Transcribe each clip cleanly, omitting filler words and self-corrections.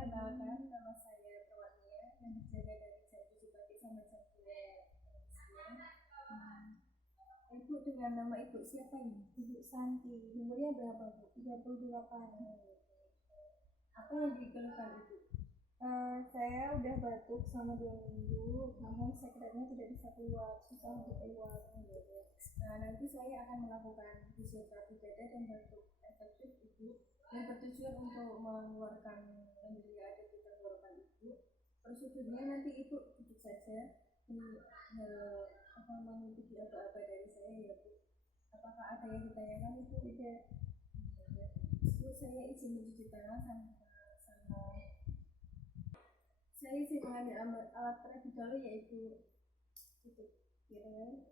Perkenalkan, nama saya Perwania yang berjaga dari jam 7 pagi sampai jam 2 siang. Ibu dengan nama Ibu siapa ini? Ibu Santi. Umurnya berapa, Bu? 38. Apa yang dikeluhkan Ibu? Saya udah batuk selama 2 minggu, namun sekretnya tidak bisa keluar, susah untuk keluar. Nah, nanti saya akan melakukan fisioterapi dada dan bentuk efektif Ibu yang bertujuan untuk mengeluarkan yang ada di tenggorokan Ibu. Prosedurnya nanti Ibu duduk saja, mengikuti apa-apa dari saya ya Bu. Apakah ada yang ditanyakan Ibu? Tidak. Bu, saya izin mencuci tangan sama saya izin mengambil alat terlebih dahulu yaitu tutup piring.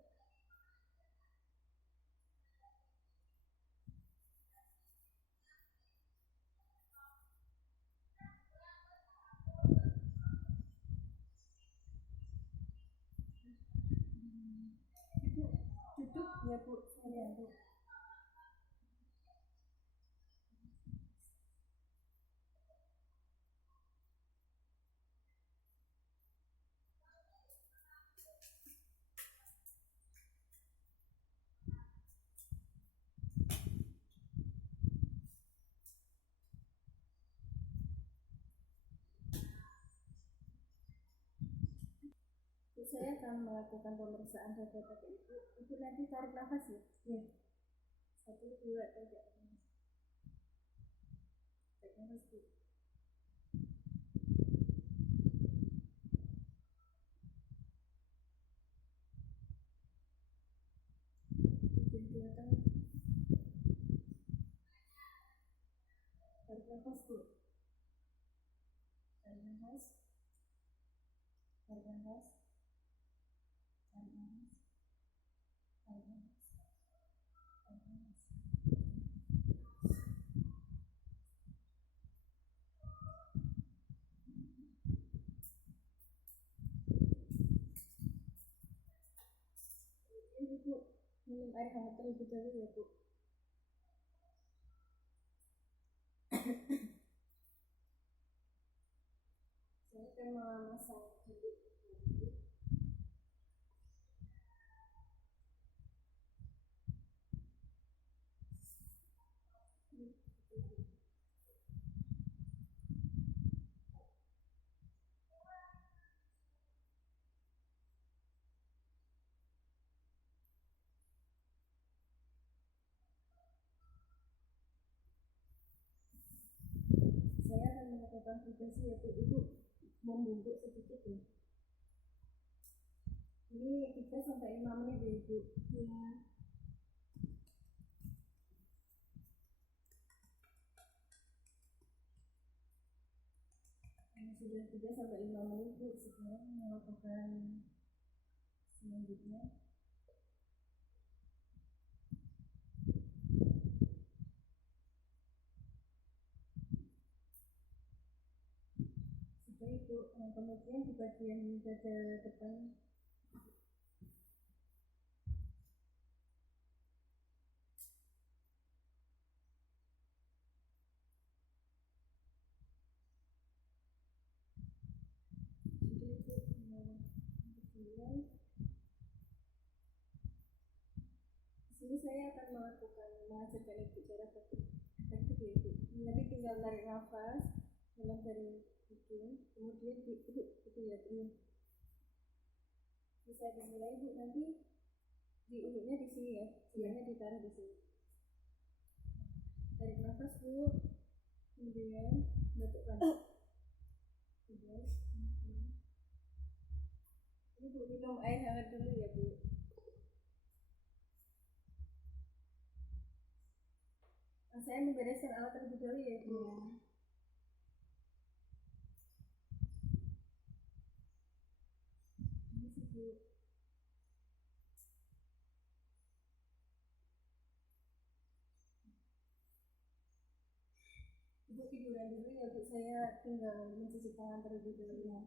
Ibu duduk ya Bu, saya Bu. Saya akan melakukan pemeriksaan dada pada Ibu. Ibu nanti tarik nafas ya. Ya. 1, 2, 3. Tarik nafas Bu. Bikin kelihatan. Tarik nafas Bu. Tarik nafas. Tarik nafas. Tarik nafas. Tarik nafas. Tarik nafas. Ini Bu, minum air hangat terlebih dahulu ya Bu. Saya akan memasang dulu. Saya akan melakukan vibrasi yaitu Ibu membungkuk sedikit ya. Ini 3 sampai 5 menit ya Ibu. Ya. Sudah 3 sampai 5 menit Bu, sekarang melakukan selanjutnya. Sudah Ibu, kemudian di bagian dada depan sudah Ibu, kemudian di sini saya akan mengajarkan Ibu cara efektif ya Ibu. Nanti tinggal tarik nafas dalam dari hidung, kemudian itu ya Bu. Bisa dimulai Bu, nanti di ujungnya di sini ya, sebenarnya ditaruh di sini. Tarik nafas Bu, kemudian batukkan. Ini Bu, minum air hangat dulu ya Bu. Saya membereskan alat terlebih dahulu ya Bu. Ya. Ini sih Bu. Ibu tiduran dulu ya Bu, saya tinggal mencuci tangan terlebih dahulu ya.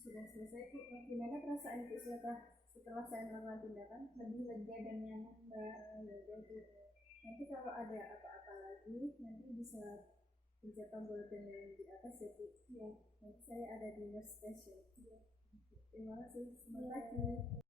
sudah selesai Bu. Gimana perasaan Ibu setelah saya melakukan tindakan? Lebih lega dan nyaman Mbak. Lega Bu. Nanti kalau ada apa-apa lagi nanti bisa pencet tombol dengan di atas ya Bu. Ya. Nanti saya ada di nurse station. Ya. Terima kasih. Selamat Ya. pagi.